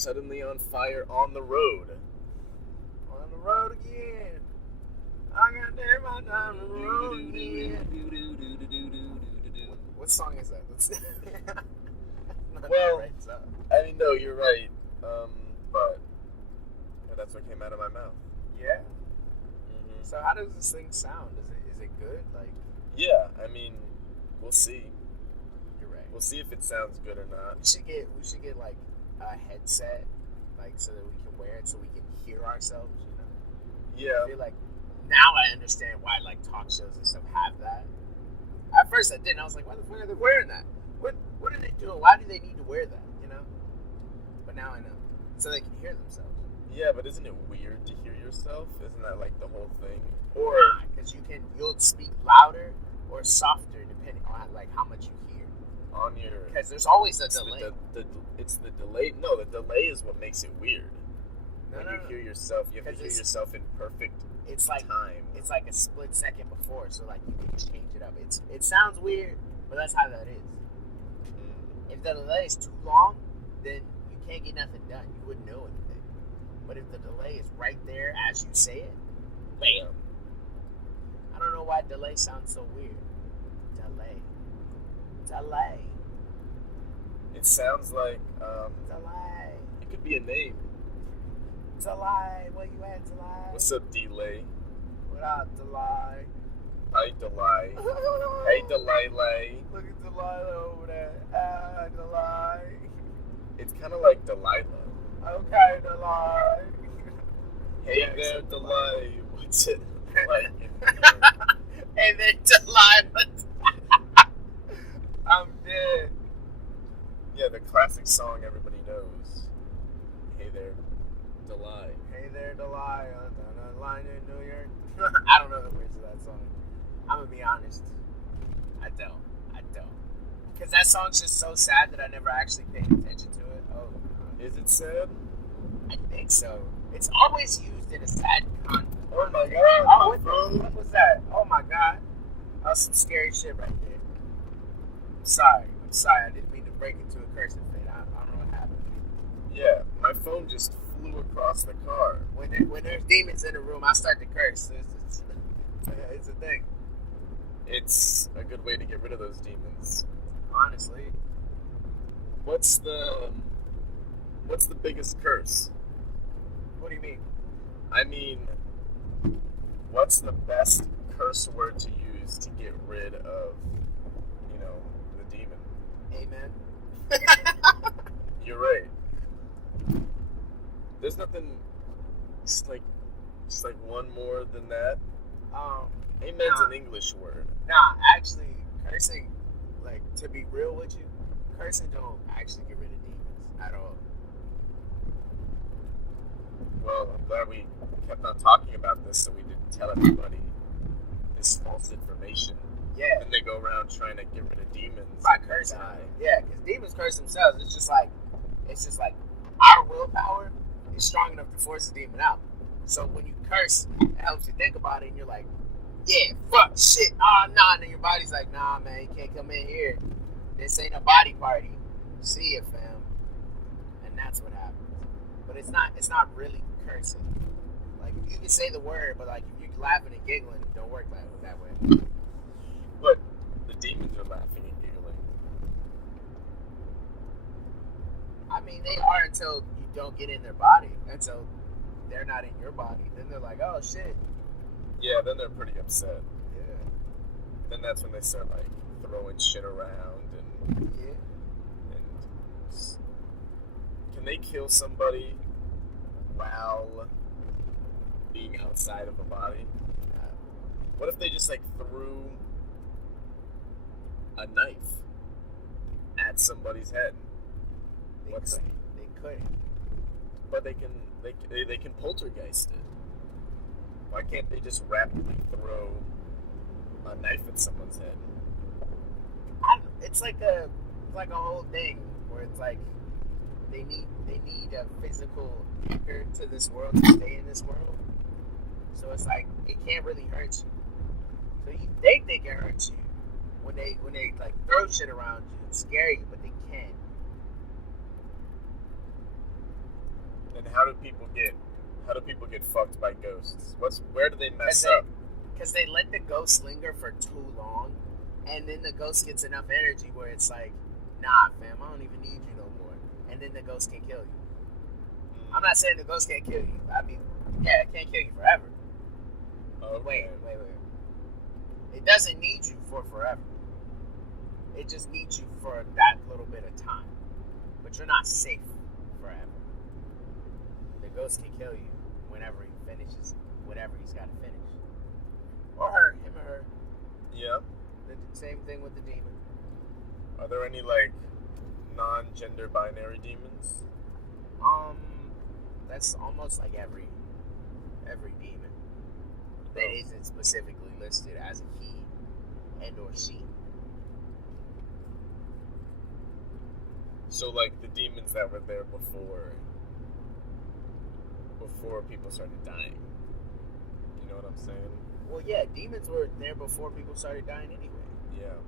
suddenly on fire on the road. On the road again. I got there my time on the road again. What song is that? Well, I mean, no, you're right. But that's what came out of my mouth. Yeah. Mm-hmm. So how does this thing sound? Is it good? Like, yeah, I mean, we'll see. You're right. We'll see if it sounds good or not. We should get like a headset, like so that we can wear it so we can hear ourselves. You know. Yeah. I feel like now I understand why like talk shows and stuff have that. At first I didn't. I was like, why the fuck are they wearing that? What are they doing? Why do they need to wear that? You know. But now I know, so they can hear themselves. Yeah, but isn't it weird to hear yourself? Isn't that like the whole thing? Or because you'll speak louder or softer depending on like how much you hear. On your Because there's always a delay. It's the delay. No, the delay is what makes it weird. When you hear yourself, you have to hear yourself in perfect time. It's like a split second before, so like you can change it up. It sounds weird, but that's how that is. If the delay is too long, then you can't get nothing done. You wouldn't know anything. But if the delay is right there as you say it, bam. I don't know why delay sounds so weird. Delay. It sounds like delay. It could be a name. Delay. Where you at, delay? What's up, delay? What up, delay? Hi, delay. Hey, delay. Look at Delilah over there. Delilah. It's kind of like Delilah. Okay, Delilah. Hey there, Delilah. What's it like? Hey there, Delilah. I'm dead. Yeah, the classic song everybody knows. Hey there, Delilah. Hey there, Delilah. On the line in New York. I don't know the words of that song. I'm gonna be honest. I don't. Because that song's just so sad that I never actually paid attention to it. Oh, is it sad? I think so. It's always used in a sad context. Oh my god. Oh, what was that? Oh my god. That was some scary shit right there. I'm sorry. I didn't mean to break into a cursing fit. I don't know what happened. Yeah, my phone just flew across the car. When there's demons in the room, I start to curse. It's a thing. It's a good way to get rid of those demons. Honestly. What's the biggest curse? What do you mean? I mean, what's the best curse word to use to get rid of, the demon? Amen. You're right. There's nothing just like one more than that. Amen's an English word. Nah, actually, cursing, like, to be real with you, cursing don't actually get rid of demons at all. Well, I'm glad we kept on talking about this so we didn't tell everybody this false information. Yeah. And they go around trying to get rid of demons by cursing. Yeah, because demons curse themselves. It's just like our willpower is strong enough to force the demon out. So when you curse, it helps you think about it, and you're like, yeah, fuck, shit, nah, and then your body's like, nah, man, you can't come in here. This ain't a body party. See ya, fam. And that's what happens. But it's not really cursing. Like, you can say the word, but like, if you're laughing and giggling, it don't work that way. But the demons are laughing and giggling. I mean, they are until you don't get in their body. Until they're not in your body. Then they're like, oh, shit. Yeah, then they're pretty upset. Yeah. Then that's when they start, like, throwing shit around and... Yeah. And... Can they kill somebody while being outside of a body? What if they just, like, threw a knife at somebody's head? They could. But they can poltergeist it. Why can't they just rapidly throw a knife at someone's head? It's like a whole thing where it's like they need a physical anchor to this world to stay in this world. So it's like it can't really hurt you. So you think they can hurt you when they like throw shit around you and scare you, but they can't. And how do people get fucked by ghosts? Where do they mess up? Because they let the ghost linger for too long, and then the ghost gets enough energy where it's like, nah, fam, I don't even need you no more. And then the ghost can kill you. I'm not saying the ghost can't kill you. I mean, yeah, it can't kill you forever. Okay. Wait. It doesn't need you for forever. It just needs you for that little bit of time. But you're not safe forever. The ghost can kill you whenever he finishes whatever he's got to finish. Or her, him or her. Yeah. The same thing with the demon. Are there any like non-gender binary demons? That's almost like every demon that isn't specifically listed as a he and or she. So like the demons that were there before people started dying. You know what I'm saying? Well, yeah, demons were there before people started dying anyway. Yeah.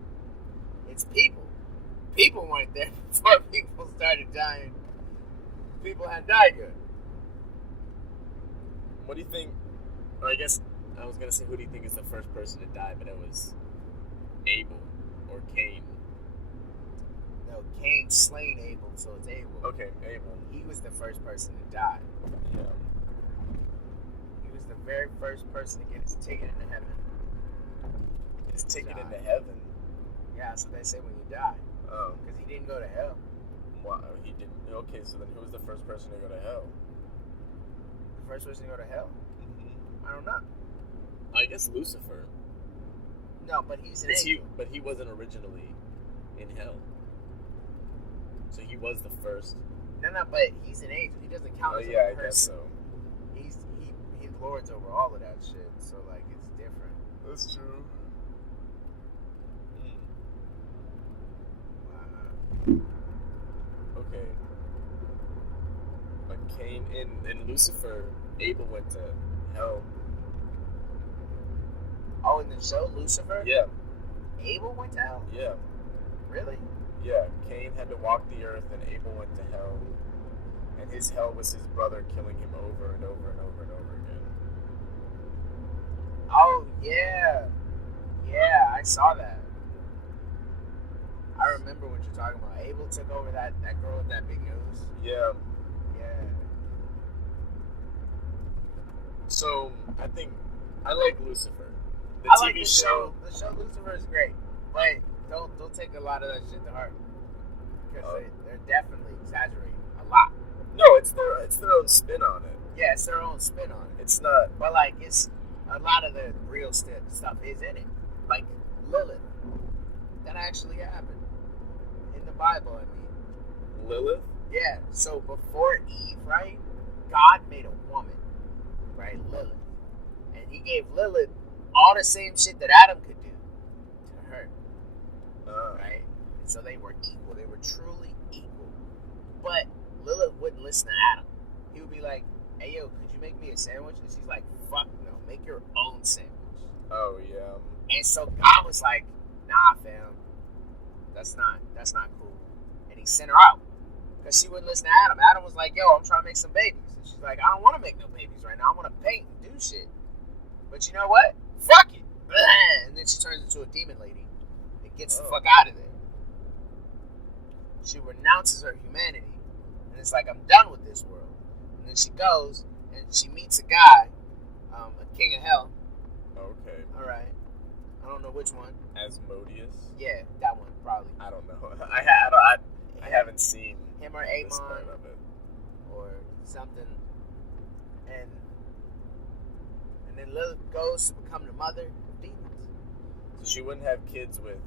It's people. People weren't there before people started dying. People hadn't died yet. What do you think? Or I guess I was gonna say, who do you think is the first person to die? But it was Abel or Cain. No, Cain slain Abel, so it's Abel. Okay, Abel. He was the first person to die. Yeah. He was the very first person to get his ticket into heaven. His ticket into heaven? Yeah, that's what they say when you die. Oh. Because he didn't go to hell. Wow, he didn't. Okay, so then who was the first person to go to hell? The first person to go to hell? Mm-hmm. I don't know. I guess Lucifer. No, but he's an angel. But he wasn't originally in hell. So he was the first. No, but he's an angel. He doesn't count as a person. Yeah, I guess so. He lords over all of that shit, so like it's different. That's true. Okay. But Cain and Lucifer, Abel went to hell. Oh, in the show Lucifer? Yeah. Abel went to hell? Yeah. Really? Yeah. Cain had to walk the earth and Abel went to hell. And his hell was his brother killing him over and over and over and over again. Oh, yeah. Yeah, I saw that. I remember what you're talking about. Abel took over that girl with that big nose. Yeah. Yeah. So, I think I like Lucifer. The I TV like the show. The show Lucifer is great. But don't take a lot of that shit to heart. Because they're definitely exaggerating a lot. No, it's their own spin on it. Yeah, it's their own spin on it. It's not. But like it's a lot of the real stuff is in it. Like Lilith. That actually happened. In the Bible, I mean. Lilith? Yeah, so before Eve, right? God made a woman, right? Lilith. And he gave Lilith all the same shit that Adam could do to her. Right? And so they were equal. They were truly equal. But Lilith wouldn't listen to Adam. He would be like, hey, yo, could you make me a sandwich? And she's like, fuck no. Make your own sandwich. Oh, yeah. And so God was like, nah, fam. That's not cool. And he sent her out. Because she wouldn't listen to Adam. Adam was like, yo, I'm trying to make some babies. And she's like, I don't want to make no babies right now. I want to paint and do shit. But you know what? Fuck it. And then she turns into a demon lady and gets the fuck out of there. She renounces her humanity. And it's like, I'm done with this world. And then she goes and she meets a guy, a king of hell. Okay. All right. I don't know which one. Asmodeus? Yeah, that one, probably. I don't know. I haven't seen him or this Amon part of it. or something. And then Lilith goes to become the mother of demons. So she wouldn't have kids with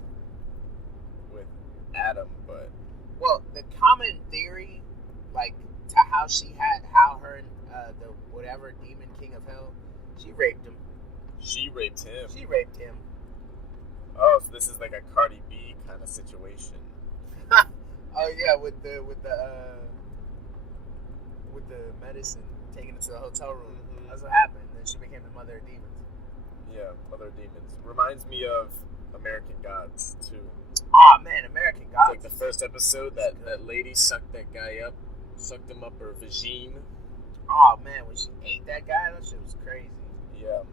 Adam, but well, the common theory, like to how her and the whatever demon king of hell, she raped him. She raped him. She raped him. Oh, so this is like a Cardi B kind of situation. Oh yeah, with the medicine, taking it to the hotel room. Mm-hmm. That's what happened. Then she became the mother of demons. Yeah, mother of demons. Reminds me of American Gods too. Oh man, American Gods. It's like the first episode, that lady sucked that guy up, sucked him up her vagine. Oh man, when she ate that guy, that shit was crazy. Yeah.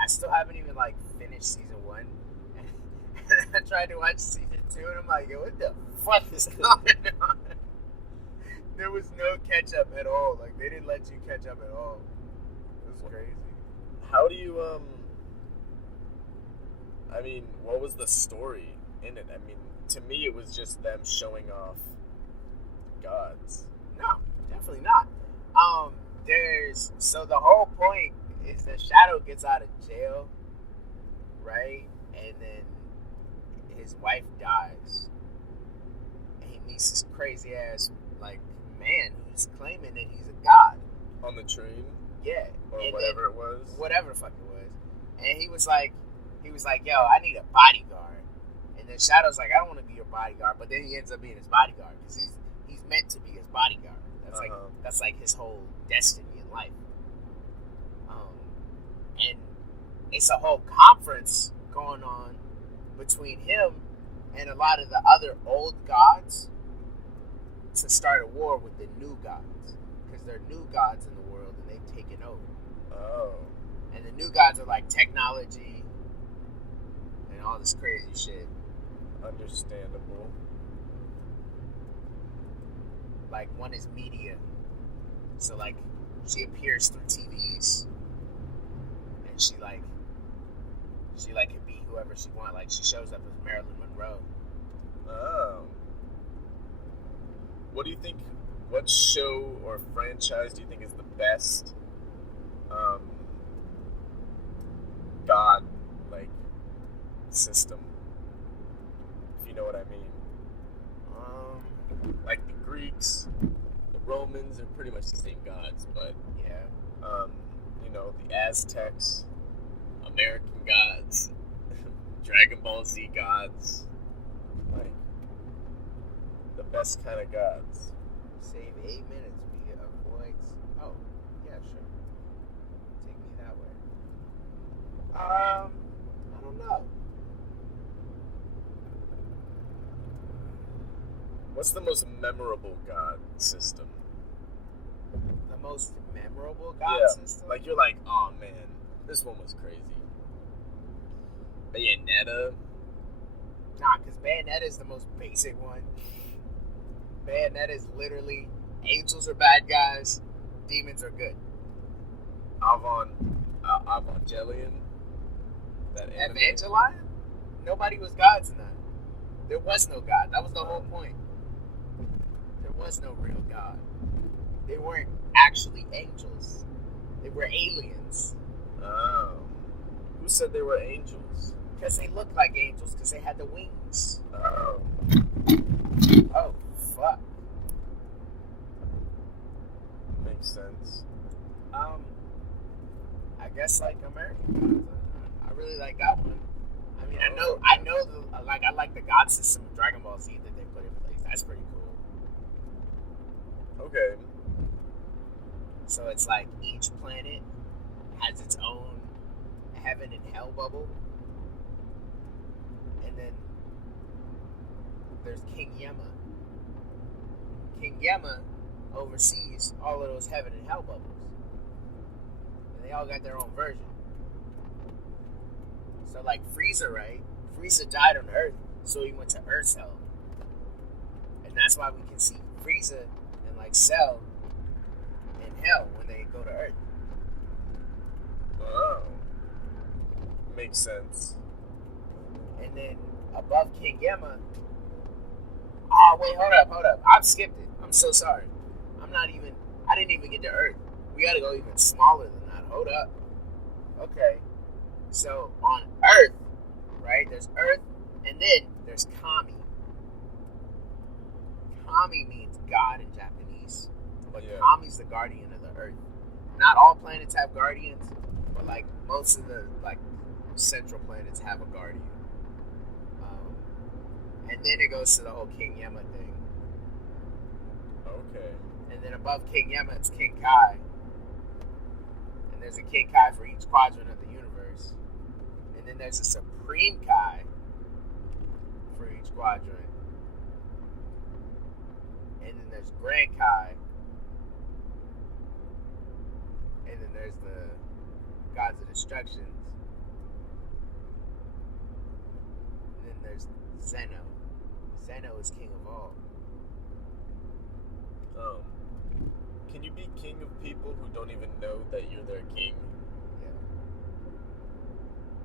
I still haven't even like finished season 1. And I tried to watch season 2 and I'm like, yo, what the fuck is going on? There was no catch up at all. Like they didn't let you catch up at all. It was crazy. How do you I mean, what was the story in it? I mean, to me it was just them showing off gods. No, definitely not. So the whole point is that Shadow gets out of jail, right? And then his wife dies. And he meets this crazy ass like man who's claiming that he's a god. On the train? Yeah. Or and whatever then, it was. Whatever the fuck it was. And he was like, yo, I need a bodyguard. And then Shadow's like, I don't want to be your bodyguard. But then he ends up being his bodyguard because he's meant to be his bodyguard. That's like his whole destiny in life. And it's a whole conference going on between him and a lot of the other old gods to start a war with the new gods because they're new gods in the world and they've taken over. Oh. And the new gods are like technology and all this crazy shit. Understandable. Like one is media. So like she appears through TVs. And she can be whoever she wants. Like she shows up as Marilyn Monroe. Oh. What do you think? What show or franchise do you think is the best god like system? If you know what I mean. Like the Greeks, the Romans are pretty much the same gods, but yeah. You know, the Aztecs, American gods, Dragon Ball Z gods, like the best kind of gods. Save 8 minutes via avoids. Oh, yeah, sure. Take me that way. I don't know. What's the most memorable god system? The most memorable god system? Like you're like, oh man, this one was crazy. Bayonetta. Nah, because Bayonetta is the most basic one. Bayonetta is literally angels are bad guys, demons are good. Evangelion. That anime. Evangelion? Nobody was gods in that. There was no god. That was the whole point. There was no real god. They weren't actually angels. They were aliens. Oh. Who said they were angels? Because they looked like angels, because they had the wings. Oh. Oh, fuck. Makes sense. I guess like American gods. I really like that one. I mean, I like the god system of Dragon Ball Z that they put in place. That's pretty cool. Okay. So it's like each planet has its own heaven and hell bubble. And then there's King Yema. King Yema oversees all of those heaven and hell bubbles. And they all got their own version. So like Frieza, right? Frieza died on Earth, so he went to Earth's hell. And that's why we can see Frieza and like Cell in hell when they go to Earth. Oh. Makes sense. And then above King Yema. Oh wait, hold up. I've skipped it. I'm so sorry. I didn't even get to Earth. We gotta go even smaller than that. Hold up. Okay. So on Earth, right, there's Earth, and then there's Kami. Kami means God in Japanese. But yeah. Kami's the guardian of the Earth. Not all planets have guardians, but like most of the like central planets have a guardian. And then it goes to the whole King Yema thing. Okay. And then above King Yema, it's King Kai. And there's a King Kai for each quadrant of the universe. And then there's a Supreme Kai for each quadrant. And then there's Grand Kai And then there's the gods of destructions. And then there's Zeno. Zeno is king of all. Can you be king of people who don't even know that you're their king? Yeah.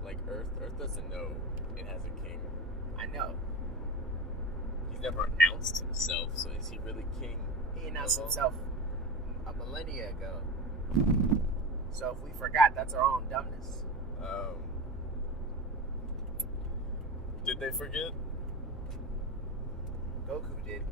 Like Earth? Earth doesn't know it has a king. I know. He's never announced himself, so is he really king? He announced himself a millennia ago. So if we forgot, that's our own dumbness. Did they forget? Goku did.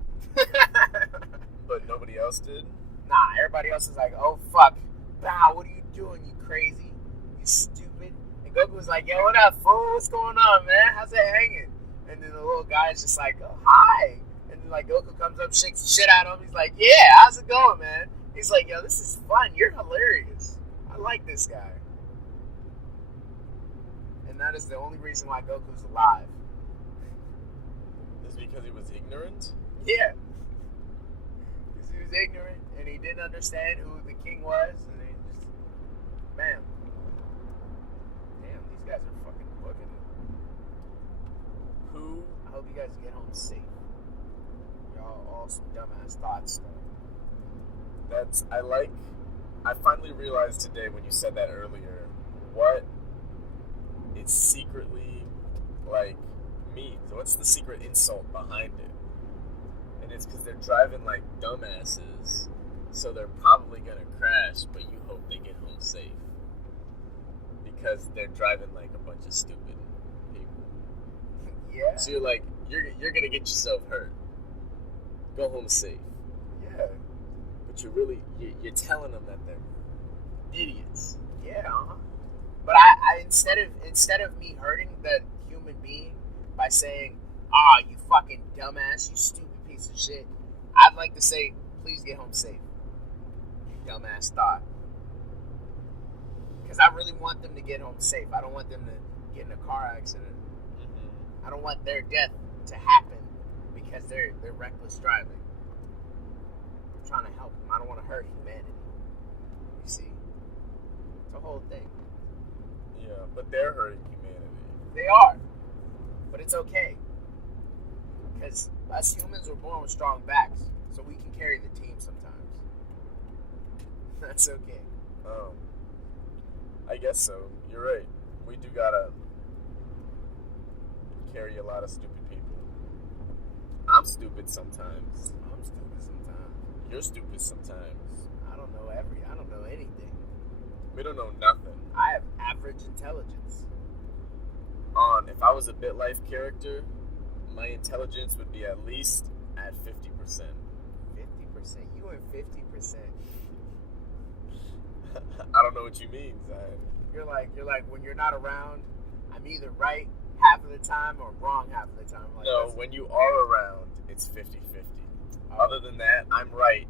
But nobody else did? Nah, everybody else is like, oh fuck. Wow, what are you doing, you crazy? You stupid. And Goku was like, yo, what up, fool? What's going on, man? How's it hanging? And then the little guy is just like, oh, hi. And then like Goku comes up, shakes the shit out of him. He's like, yeah, how's it going, man? He's like, yo, this is fun. You're hilarious. I like this guy. And that is the only reason why Goku's alive. Is it because he was ignorant? Yeah. Because he was ignorant and he didn't understand who the king was. And he just, man. Damn, these guys are fucking booking it. Who? I hope you guys get home safe. Y'all all some dumbass thoughts, though. I finally realized today when you said that earlier what it secretly, like, means. What's the secret insult behind it? And it's because they're driving like dumbasses, so they're probably gonna crash, but you hope they get home safe. Because they're driving like a bunch of stupid people. Yeah. So you're like, you're gonna get yourself hurt. Go home safe. Yeah. But you're telling them that they're idiots. Yeah, But I instead of me hurting the human being by saying, "Ah, you fucking dumbass, you stupid piece of shit," I'd like to say, "Please get home safe." You dumbass thought. Because I really want them to get home safe. I don't want them to get in a car accident. Mm-hmm. I don't want their death to happen because they're reckless driving. I'm trying to help them. I don't want to hurt humanity. You see? It's a whole thing. Yeah, but they're hurting humanity. They are. But it's okay. Because us humans were born with strong backs, so we can carry the team sometimes. That's okay. I guess so. You're right. We do gotta carry a lot of stupid people. I'm stupid sometimes. I'm stupid sometimes. You're stupid sometimes. I don't know anything. We don't know nothing. I have average intelligence. If I was a BitLife character, my intelligence would be at least at 50%. 50%? You and 50%. I don't know what you mean, Zion. You're like when you're not around, I'm either right half of the time or wrong half of the time. Like, no, when you are around, it's 50-50. Oh. Other than that, I'm right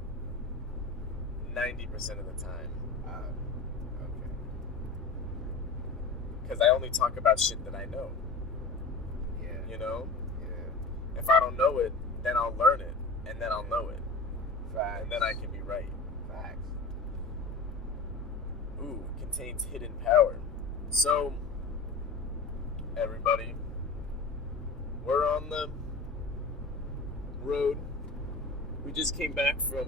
90% of the time. Okay. Because I only talk about shit that I know. Yeah. You know? Yeah. If I don't know it, then I'll learn it, and then I'll know it. Facts. And then I can be right. Facts. Ooh, contains hidden power. So, everybody, we're on the road. We just came back from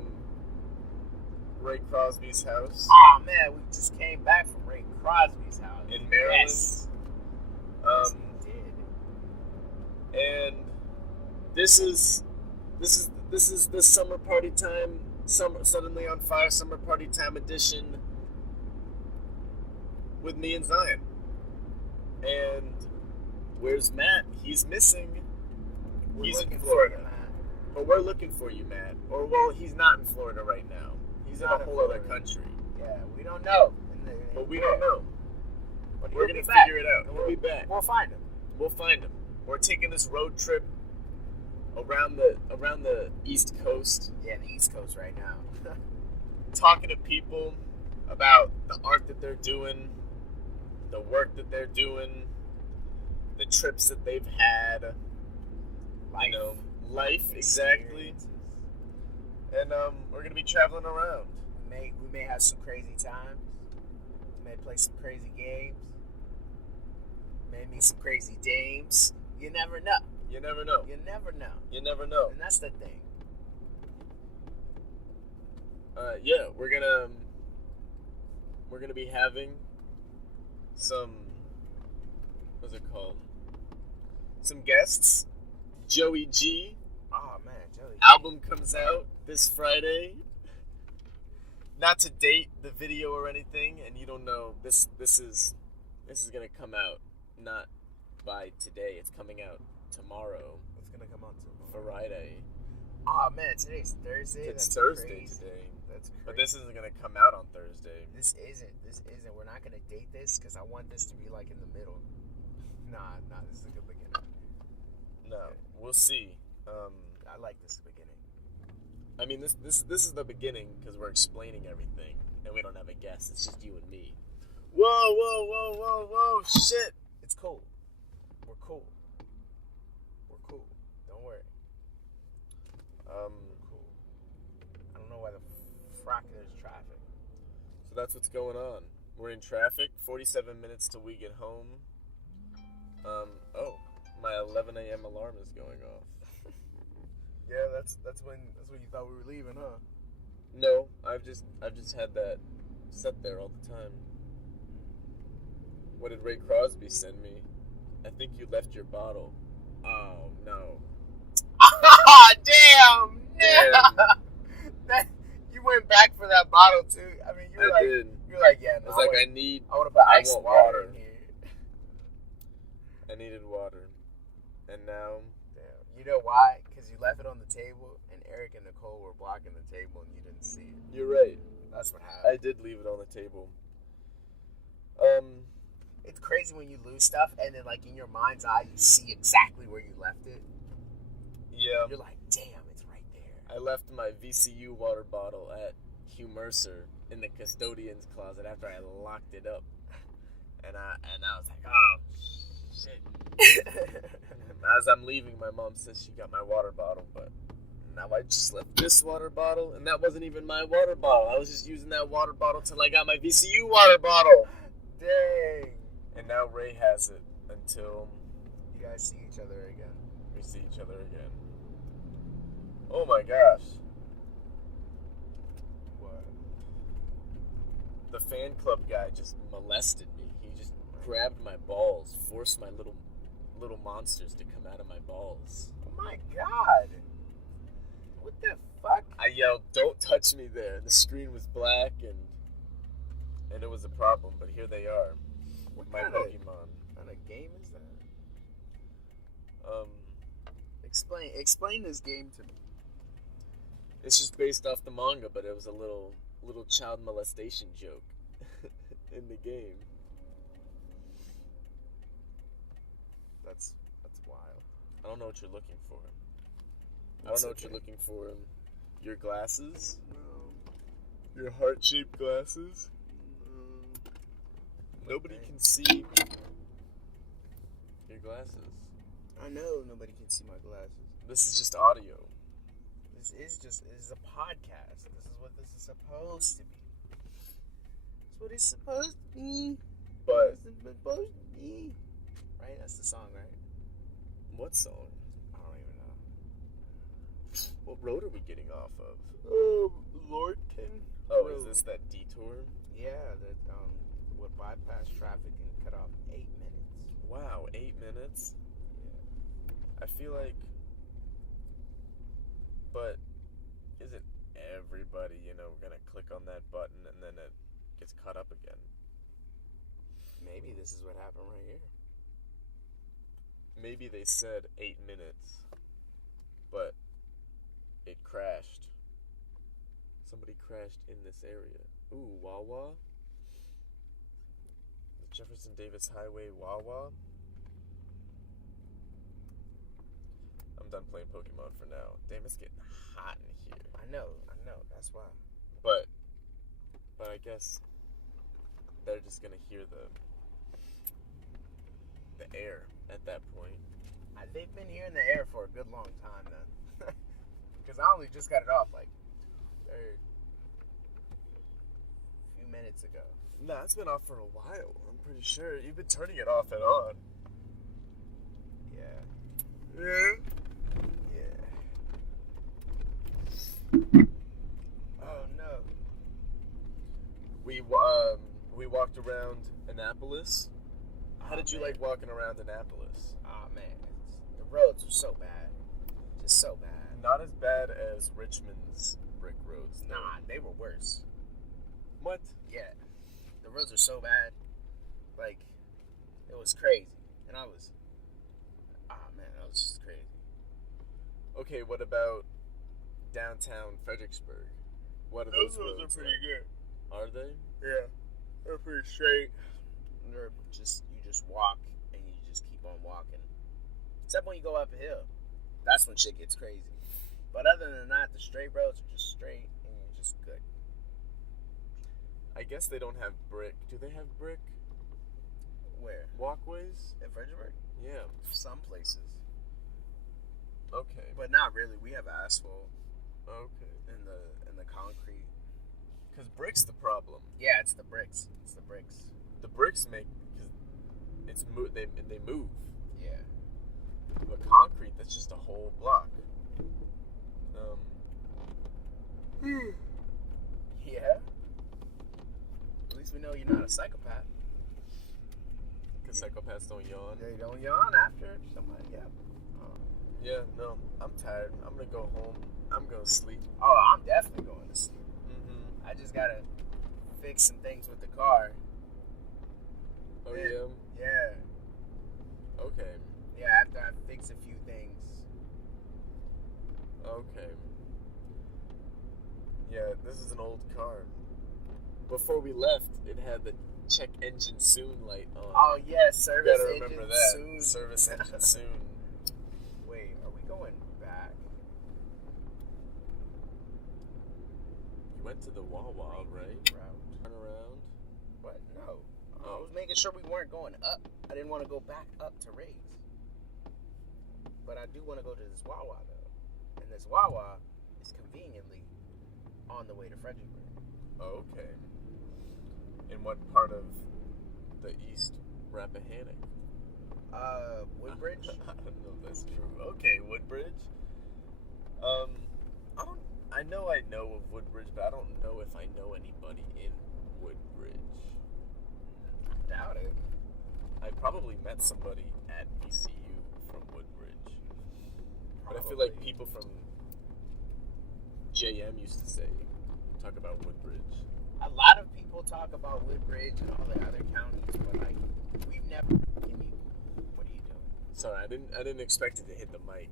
Ray Crosby's house. Oh man, we just came back from Ray Crosby's house in Maryland. Yes. Yes, we did. And this is the summer party time, suddenly on fire summer party time edition with me and Zion. And where's Matt? He's missing. He's in Florida. But we're looking for you, Matt. Or, well, he's not in Florida right now. He's in a whole other country. Yeah, we don't know. But we don't know. But we're going to figure it out. We'll be back. We'll find him. We'll find him. We're taking this road trip around the East Coast. Yeah, the East Coast right now. Talking to people about the art that they're doing, the work that they're doing, the trips that they've had. Life, exactly. And we're gonna be traveling around. We may have some crazy times. May play some crazy games. May meet some crazy dames. You never know. You never know. You never know. You never know. And that's the thing. Yeah, we're gonna be having some, what's it called? Some guests. Joey G. Oh man, Joey. Album comes out this Friday. Not to date the video or anything, and you don't know this is gonna come out not by today. It's coming out tomorrow. It's gonna come out tomorrow. Friday. Oh man, today's Thursday. It's That's Thursday crazy. today. That's crazy. But this isn't gonna come out on Thursday. This isn't. We're not gonna date this because I want this to be like in the middle. Nah. This is a good beginning. No, we'll see. I like this beginning. I mean, this is the beginning because we're explaining everything, and we don't have a guest. It's just you and me. Whoa! Shit! It's cool. We're cool. Don't worry. We're cool. I don't know why the frack there's traffic. So that's what's going on. We're in traffic. 47 minutes till we get home. My 11 a.m. alarm is going off. Yeah, that's when you thought we were leaving, huh? No, I've just had that set there all the time. What did Ray Crosby send me? I think you left your bottle. Oh no. Damn! You went back for that bottle too. I mean, you were did. You're like, yeah. No, I was like, I want to put ice want water in here. I needed water, and now. Damn. You know why? Because you left it on the table, and Eric and Nicole were blocking the table, and you didn't see it. You're right. That's what happened. I did leave it on the table. It's crazy when you lose stuff, and then like in your mind's eye, you see exactly where you left it. Yeah. You're like, damn, it's right there. I left my VCU water bottle at Hugh Mercer in the custodian's closet after I locked it up, and I was like, oh shit. As I'm leaving, my mom says she got my water bottle, but now I just left this water bottle, and that wasn't even my water bottle. I was just using that water bottle till I got my VCU water bottle. Dang. And now Ray has it until you guys see each other again. We see each other again. Oh my gosh. What? The fan club guy just molested me. He just grabbed my balls, forced my little monsters to come out of my balls. Oh my god. What the fuck? I yelled, "Don't touch me!" there. And the screen was black, and it was a problem. But here they are, with my Pokemon. What kind of game is that? Explain this game to me. It's just based off the manga, but it was a little child molestation joke in the game. That's wild. I don't know what you're looking for. I don't know what you're looking for. Your glasses? No. Your heart-shaped glasses? No. Nobody can see your glasses. I know nobody can see my glasses. This is just audio. This is a podcast. This is what this is supposed to be. That's what it's supposed to be. But it's supposed to be. Right? That's the song, right? What song? I don't even know. What road are we getting off of? Lordton. Oh, Road. is this that detour? Yeah, that would bypass traffic and cut off 8 minutes. Wow, 8 minutes? Yeah. I feel like... But isn't everybody, gonna click on that button and then it gets cut up again? Maybe this is what happened right here. Maybe they said 8 minutes, but it crashed. Somebody crashed in this area. Ooh, Wawa? The Jefferson Davis Highway Wawa? I'm done playing Pokemon for now. Damn, it's getting hot in here. I know, that's why. But I guess they're just gonna hear the air at that point. They've been here in the air for a good long time then. Because I only just got it off like a few minutes ago. Nah, it's been off for a while. I'm pretty sure you've been turning it off and on. Yeah. Yeah. Yeah. Oh no. We walked around Annapolis. How did you like walking around Annapolis? Oh man, the roads were so bad, just so bad. Not as bad as Richmond's brick roads. though. Nah, they were worse. What? Yeah, the roads were so bad, like it was crazy, and I was, man, that was just crazy. Okay, what about downtown Fredericksburg? What are those roads like? good. Are they? Yeah, they're pretty straight. They're just you just walk and you just keep on walking. Except when you go up a hill, that's when shit gets crazy. But other than that, the straight roads are just straight and you're just good. I guess they don't have brick. Do they have brick Where? walkways? In Fredericksburg? Yeah. Some places, Okay. but not really. We have asphalt Okay. and the concrete. Because brick's the problem. Yeah, it's the bricks. It's the bricks. The bricks make because they move. Yeah. The concrete, that's just a whole block. Yeah. At least we know you're not a psychopath. Because psychopaths don't yawn. They don't yawn after somebody. Yeah. Yeah, no, I'm tired. I'm gonna go home. I'm gonna sleep. Oh, I'm definitely going to sleep. Mm-hmm. I just gotta fix some things with the car. Oh Yeah. yeah. Yeah. Okay. Yeah, after I fix a few things. Okay. Yeah, this is an old car. Before we left, it had the check engine soon light on. Oh yeah, You service gotta engine remember that. soon. Service engine soon. Wait, are we going back? You went to the Wawa, right? Route. Turn around. What? No. I was making sure we weren't going up. I didn't want to go back up to Ray's. But I do want to go to this Wawa though. And this Wawa is conveniently on the way to Fredericksburg. Oh, okay. In what part of the East Rappahannock? Woodbridge? I don't know if that's true. Okay, Woodbridge. I know of Woodbridge, but I don't know if I know anybody in Woodbridge. I doubt it. I probably met somebody at VCU from Woodbridge. But I feel like people from JM used to talk about Woodbridge. A lot of people talk about Woodbridge and all the other counties, but like we've never. What are you doing? Sorry, I didn't expect it to hit the mic.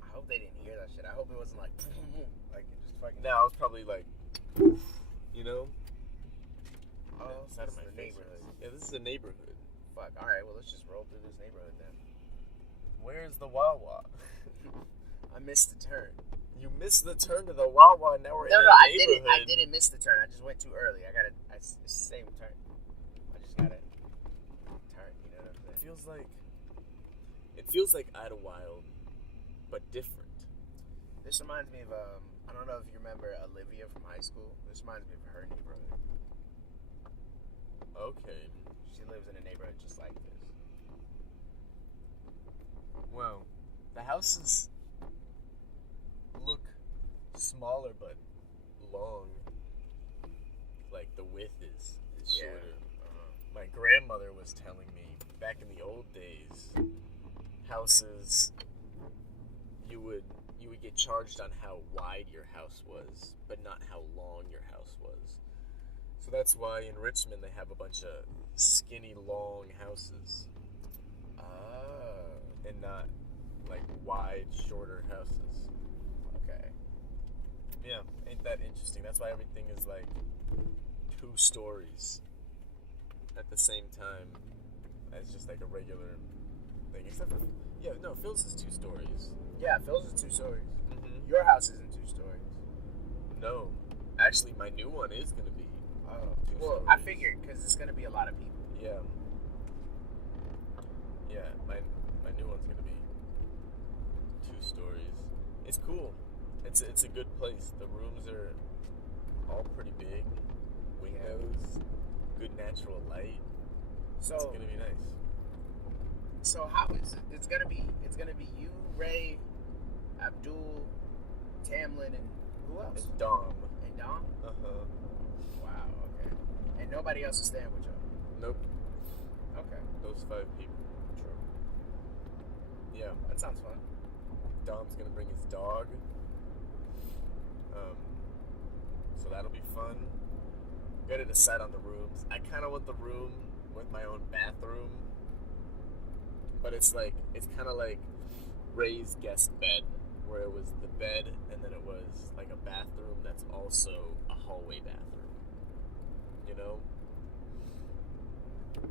I hope they didn't hear that shit. I hope it wasn't like it just fucking. No, I was probably like, you know. Oh, It's out of this my is a face. neighborhood. Yeah, this is a neighborhood. Fuck. All right. Well, let's just roll through this neighborhood then. Where's the Wawa? I missed the turn. You missed the turn to the Wawa, and now we're in a I neighborhood. didn't miss the turn. I just went too early. It's the same turn. I just gotta turn. You know what I'm saying? It feels like Idlewild, but different. This reminds me of I don't know if you remember Olivia from high school. This reminds me of her neighborhood. Okay. She lives in a neighborhood just like this. Well, the houses look smaller but long. Like the width is shorter. My grandmother was telling me back in the old days, houses you would get charged on how wide your house was, but not how long your house was. So that's why in Richmond they have a bunch of skinny, long houses. And not like wide, shorter houses. Okay. Yeah, ain't that interesting? That's why everything is like 2 stories at the same time as just like a regular thing. Except for, Phil's is 2 stories. Yeah, Phil's is 2 stories. Mm-hmm. Your house isn't 2 stories. No, actually, my new one is gonna be. 2 well, stories. I figured because it's gonna be a lot of people. Yeah. Yeah, my new one's gonna be 2 stories. It's cool. It's a good place. The rooms are all pretty big. windows, good natural light. So It's gonna be nice. So how is it? It's gonna be you, Ray, Abdul, Tamlin, and who else? And Dom. And Dom. Uh-huh. Wow. Okay. And nobody else is staying with y'all. Nope. Okay. Those 5 people. True. Yeah. That sounds fun. Dom's gonna bring his dog. So that'll be fun. Gotta decide on the rooms. I kind of want the room with my own bathroom, but it's kind of like Ray's guest bed, where it was the bed and then it was like a bathroom that's also a hallway bathroom. You know?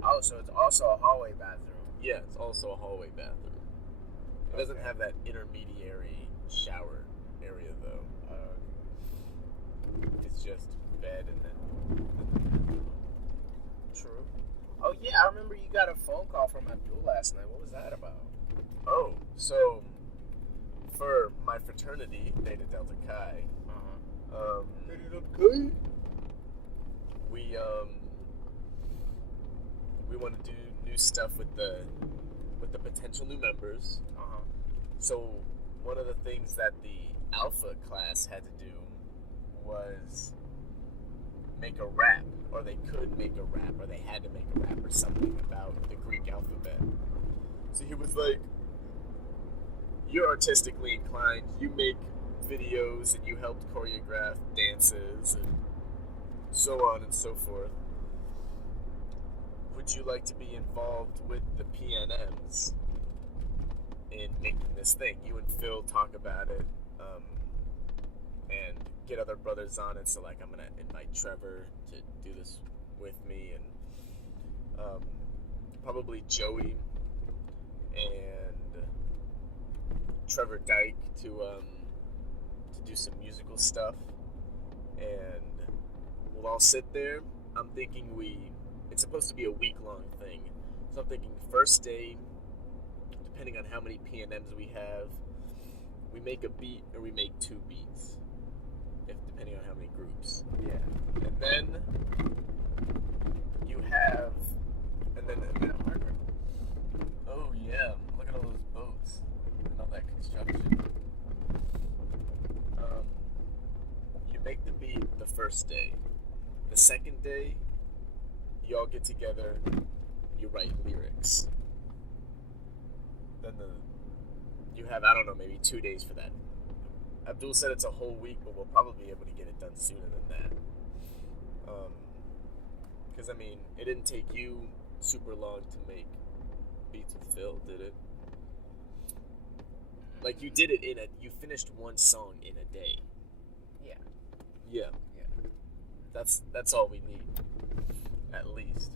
Oh, so it's also a hallway bathroom. Yeah, it's also a hallway bathroom. It doesn't have that intermediary shower area though. It's just bed and then. True. Oh yeah, I remember you got a phone call from Abdul last night. What was that about? Oh, so for my fraternity, Theta Delta Chi, we want to do new stuff with the potential new members. So one of the things that the Alpha class had to do was make a rap, or they could make a rap, or they had to make a rap or something about the Greek alphabet. So he was like, you're artistically inclined, you make videos and you helped choreograph dances and so on and so forth. Would you like to be involved with the PNMs in making this thing? You and Phil talk about it, and get other brothers on it. So like, I'm gonna invite Trevor to do this with me, and probably Joey and Trevor Dyke to do some musical stuff, and we'll all sit there. I'm thinking it's supposed to be a week-long thing, so I'm thinking first day, depending on how many PNMs we have, we make a beat or we make 2 beats, depending on how many groups. Yeah. And then you have, and then oh yeah, look at all those boats and all that construction. You make the beat the first day. The second day, you all get together, you write lyrics. Then you have, I don't know, maybe 2 days for that. Abdul said it's a whole week, but we'll probably be able to get it done sooner than that. Because, I mean, it didn't take you super long to make beats with Phil, did it? Like, you did it you finished one song in a day. Yeah. Yeah. Yeah. That's all we need, at least.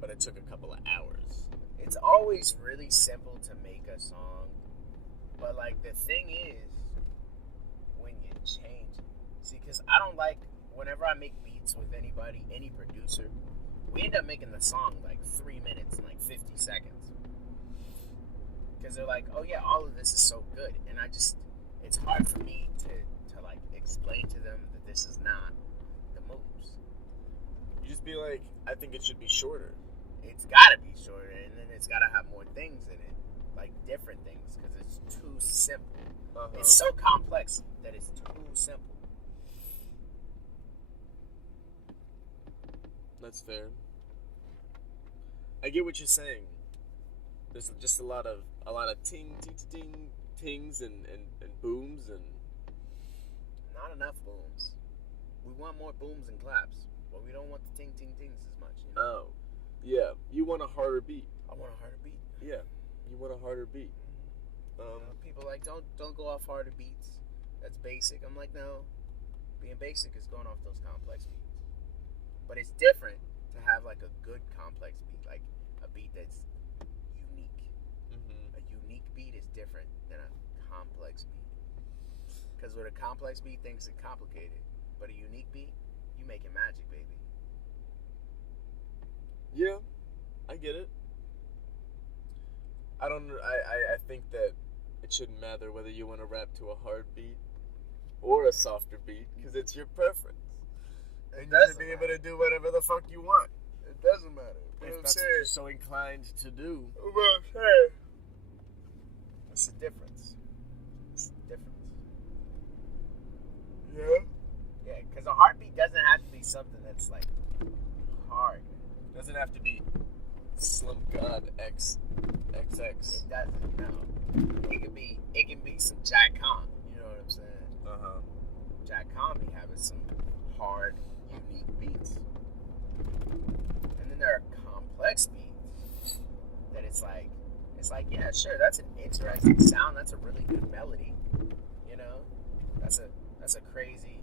But it took a couple of hours. It's always really simple to make a song, but like the thing is, when you change it. See, because I don't like, whenever I make beats with anybody, any producer, we end up making the song like 3 minutes and like 50 seconds. Because they're like, oh yeah, all of this is so good. And it's hard for me to like explain to them that this is not the moves. You just be like, I think it should be shorter. It's gotta be shorter, and then it's gotta have more things in it, like different things, because it's too simple. It's so complex that it's too simple. That's fair. I get what you're saying. There's just a lot of ting, ting, ting, tings and booms and not enough booms. We want more booms and claps, but we don't want the ting, ting, tings as much. You know? Oh, yeah. You want a harder beat. I want a harder beat. Yeah, you want a harder beat. People like don't go off harder beats. That's basic. I'm like, no, being basic is going off those complex beats. But it's different to have like a good complex beat, like a beat that's unique. A unique beat is different than a complex beat. Because with a complex beat, things are complicated. But a unique beat, you making magic, baby. Yeah, I get it. I think that it shouldn't matter whether you want to rap to a hard beat or a softer beat, because it's your preference. And you should be able to do whatever the fuck you want. It doesn't matter. If that's what you're so inclined to do. What's the difference? What's the difference? Yeah? Yeah, because a heartbeat doesn't have to be something that's like hard. It doesn't have to be Slim God XX. It doesn't, no. It can be some Jack Khan, you know what I'm saying? Uh-huh. Jack Khan be having some hard, unique beats. And then there are complex beats that it's like, yeah, sure, that's an interesting sound, that's a really good melody. You know? That's a crazy,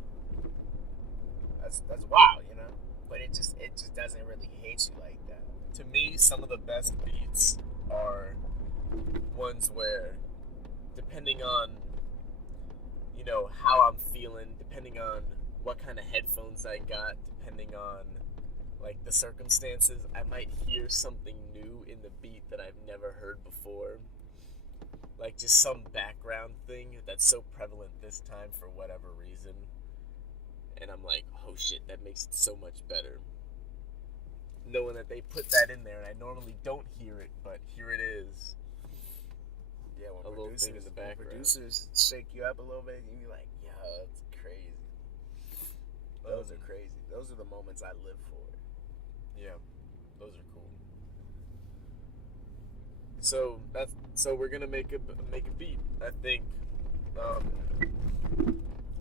that's wow, you know? But it just doesn't really hit you like that. To me, some of the best beats are ones where, depending on, you know, how I'm feeling, depending on what kind of headphones I got, depending on, like, the circumstances, I might hear something new in the beat that I've never heard before. Like, just some background thing that's so prevalent this time for whatever reason. And I'm like, oh shit, that makes it so much better. Knowing that they put that in there, and I normally don't hear it, but here it is. Yeah, when a little thing in the background. Producers shake you up a little bit, and you're like, yo, it's crazy. Those are crazy. Those are the moments I live for. Yeah, those are cool. So we're gonna make a beat. I think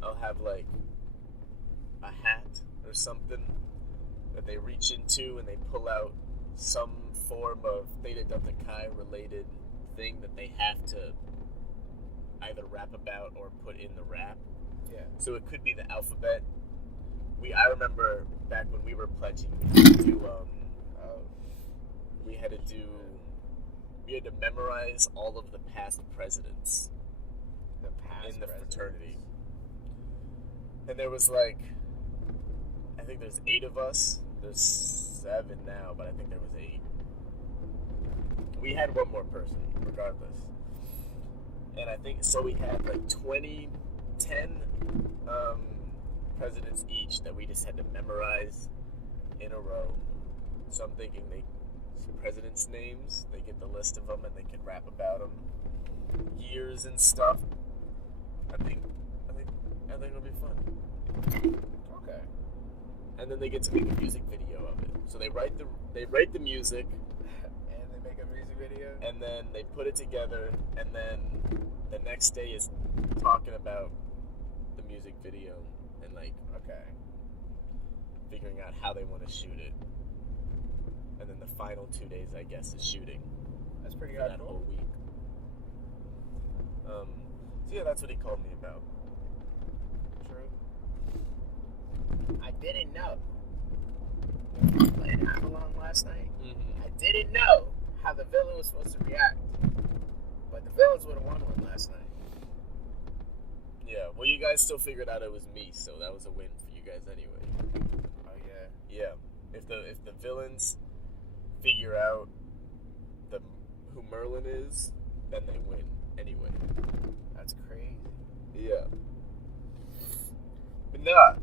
I'll have like a hat or something that they reach into and they pull out some form of Theta Delta Chi related thing that they have to either rap about or put in the rap. Yeah. So it could be the alphabet. I remember back when we were pledging, we had to memorize all of the past presidents in the fraternity. And there was like, I think there's 8 of us. There's 7 now, but I think there was 8. We had one more person, regardless. And I think, so we had like 10 presidents each that we just had to memorize in a row. So I'm thinking presidents' names, they get the list of them and they can rap about them. Years and stuff. I think it'll be fun. Okay. And then they get to make a music video of it. So they write the music, and they make a music video, and then they put it together, and then the next day is talking about the music video and like figuring out how they want to shoot it. And then the final 2 days, I guess, is shooting. That's pretty for that whole week. So yeah, that's what he called me about. True. I didn't know. Playing Avalon last night. Mm-hmm. I didn't know how the villain was supposed to react, but the villains would have won one last night. Yeah. Well, you guys still figured out it was me, so that was a win for you guys anyway. Oh yeah. Yeah. If the villains figure out who Merlin is, then they win anyway. That's crazy. Yeah. But nah,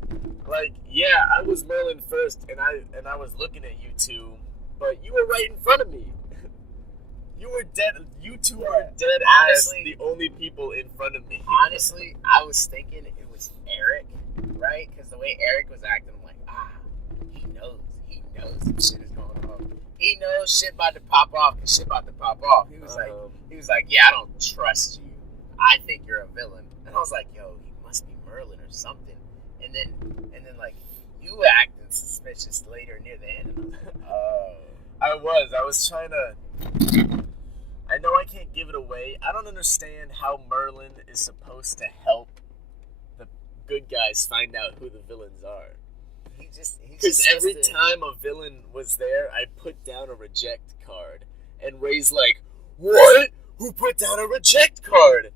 like, yeah, I was Merlin first, and I was looking at you two, but you were right in front of me. You were dead. You two were dead honestly, ass the only people in front of me. Honestly, I was thinking it was Eric, right? Because the way Eric was acting, I'm like, he knows some shit is going on. He knows shit about to pop off. He was like, yeah, I don't trust you. I think you're a villain. And I was like, yo, he must be Merlin or something. And then like, you acted suspicious later near the end. And I was like, I was trying to. I know I can't give it away. I don't understand how Merlin is supposed to help the good guys find out who the villains are. Because every time a villain was there, I put down a reject card. And Ray's like, what? Who put down a reject card?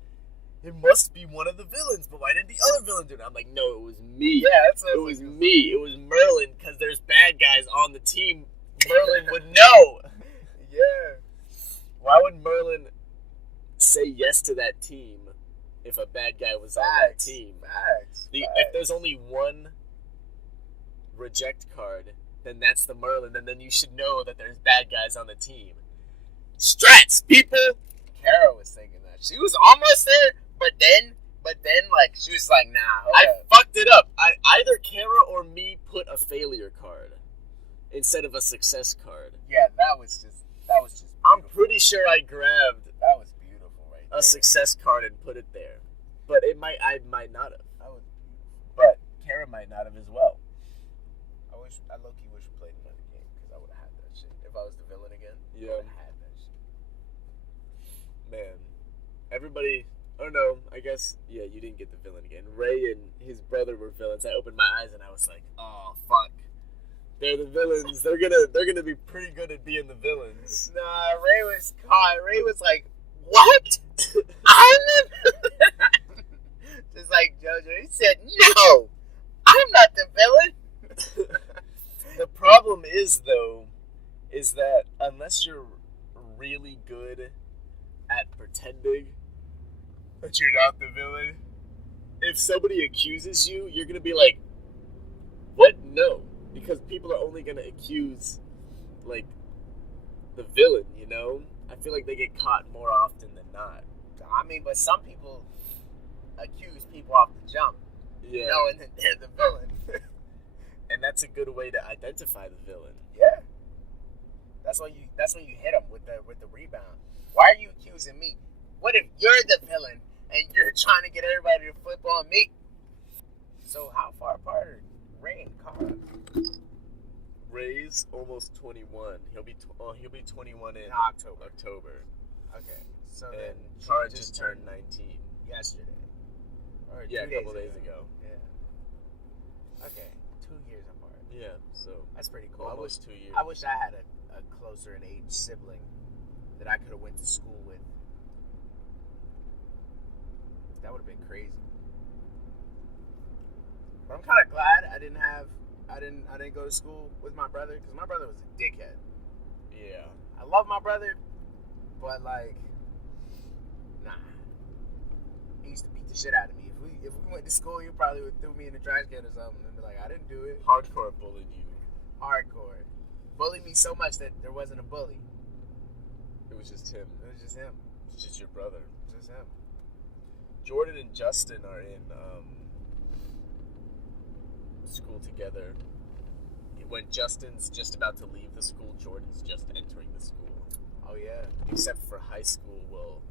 It must be one of the villains, but why did the other villain do it? I'm like, no, it was me. Yeah, that's what it was me. It was Merlin, because there's bad guys on the team. Merlin would know. Yeah. Why would Merlin say yes to that team if a bad guy was on that team? Facts. If there's only one reject card, then that's the Merlin, and then you should know that there's bad guys on the team. Strats, people. Kara was thinking that. She was almost there, but then, like, she was like, nah. I fucked it up. Either Kara or me put a failure card instead of a success card. Yeah, that was just. I'm pretty sure I grabbed That was beautiful, right there. a success card and put it there, but I might not have. That was beautiful. But Kara might not have as well. I low-key wish we played another game because I would have had that shit. If I was the villain again, Yeah. I would have had that shit. Man, everybody. Oh no, I guess you didn't get the villain again. Ray and his brother were villains. I opened my eyes and I was like, oh fuck, they're the villains. They're gonna be pretty good at being the villains. Nah, Ray was caught. Ray was like, what? I'm the villain. Just like JoJo, he said, no, I'm not the villain. The problem is that unless you're really good at pretending that you're not the villain, if somebody accuses you, you're gonna be like, what? No. Because people are only gonna accuse, like, the villain, you know? I feel like they get caught more often than not. I mean, but some people accuse people off the jump, Yeah. knowing that they're the villain. And that's a good way to identify the villain. Yeah. That's when you hit them with the rebound. Why are you accusing me? What if you're the villain and you're trying to get everybody to flip on me? So how far apart are Ray and Kara? Ray's almost 21. He'll be 21 in October. Okay. So then And Kara just turned 19 yesterday. Or Yeah, 2 a couple days ago. Yeah. Okay. 2 years apart. Yeah, so That's pretty cool. almost 2 years. I wish I had a closer in age sibling that I could have went to school with. That would have been crazy. But I'm kind of glad I didn't go to school with my brother because my brother was a dickhead. Yeah. I love my brother, but like, nah. He used to beat the shit out of me. If we went to school, he probably would throw me in the trash can or something and be like, I didn't do it. Hardcore bullied you. Hardcore. Bullied me so much that there wasn't a bully. It was just him. It was just him. It's just your brother. Just him. Jordan and Justin are in school together. When Justin's just about to leave the school, Jordan's just entering the school. Oh yeah. Except for high school,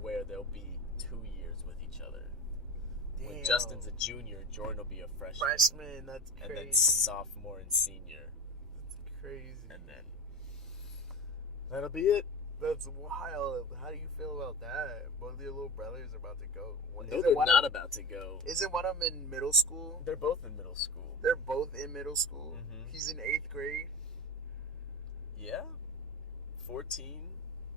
where they'll be 2 years with each other. When Damn. Justin's a junior, Jordan will be a freshman. Freshman, that's crazy. And then sophomore and senior. That's crazy. And then that'll be it. That's wild. How do you feel about that? Both of your little brothers are about to go. No, they're not about to go. Isn't one of them in middle school? They're both in middle school. They're both in middle school. Mhm. He's in 8th grade. Yeah. 14.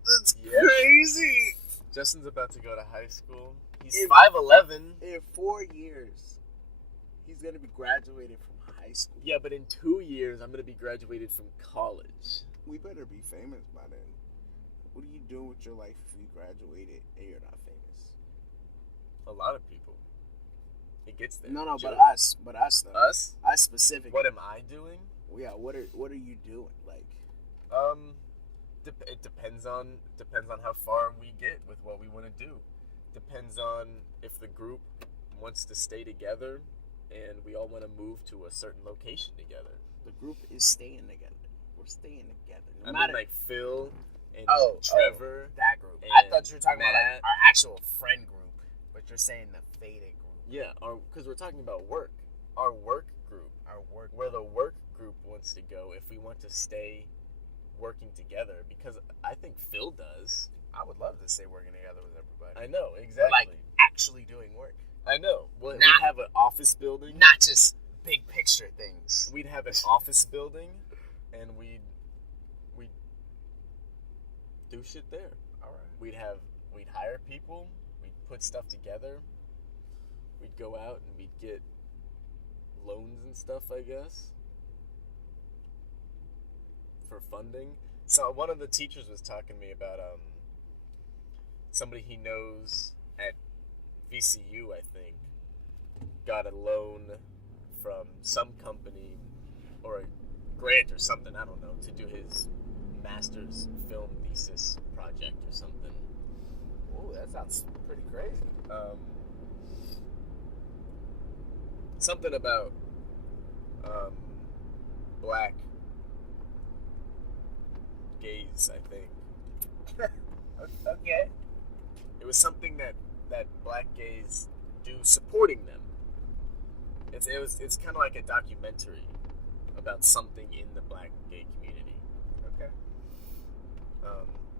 That's Yeah. crazy. Justin's about to go to high school. He's In- 5'11". In 4 years, he's going to be graduated from high school. Yeah, but in 2 years, I'm going to be graduated from college. We better be famous by then. What are you doing with your life if you graduated and you're not famous? A lot of people. It gets there. No, Joe. but us though. Us? Us specifically. What am I doing? Yeah, what are you doing? Like, It depends on how far we get with what we want to do. Depends on if the group wants to stay together and we all want to move to a certain location together. the group is staying together. We're staying together. No I mean, matter like Phil and Oh, Trevor. that group. I and thought you were talking about like, Matt. our actual friend group, but you're saying the faded group. Yeah, because we're talking about work. Our work group. Our work. Where the work group wants to go if we want to stay working together. Because I think Phil does. I would love to stay working together with everybody. I know, exactly. Like actually doing work, I know. We'd Not- have an office building. not just big picture things. We'd have an office building, and we'd do shit there. All right. We'd hire people. We'd put stuff together. We'd go out and we'd get loans and stuff, I guess, for funding. So one of the teachers was talking to me about somebody he knows at VCU, I think, got a loan from some company or a grant or something. I don't know, to do his master's film thesis project or something. Ooh, that sounds pretty crazy. Something about black gays, I think. Okay. It was something that black gays do supporting them. It's kind of like a documentary about something in the black gay community. Okay.